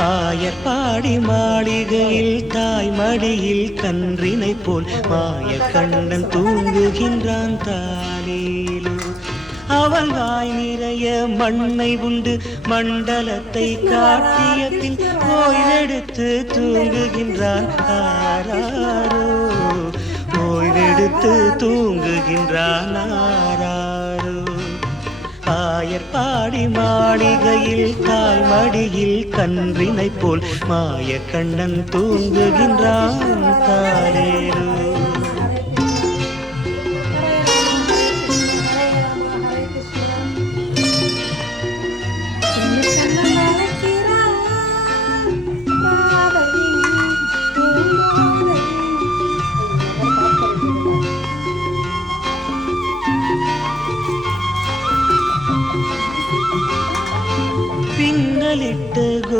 ஆயர்பாடி மாளிகையில் தாய் மடியில் கன்றினை போல் மாய கண்ணன் தூங்குகின்றான் தாலேலோ. அவள் வாய் நிறைய மண்ணை உண்டு மண்டலத்தை காட்டிய பின் ஓய்வெடுத்து தூங்குகின்றான் ஆராரோ. ஓய்வெடுத்து தூங்குகின்றான் ஆராரோ. ஆயர்பாடி மாளிகையில் தாய் மடியில் கன்றினை போல் மாய கண்ணன் தூங்குகின்றான் தாலேலோ.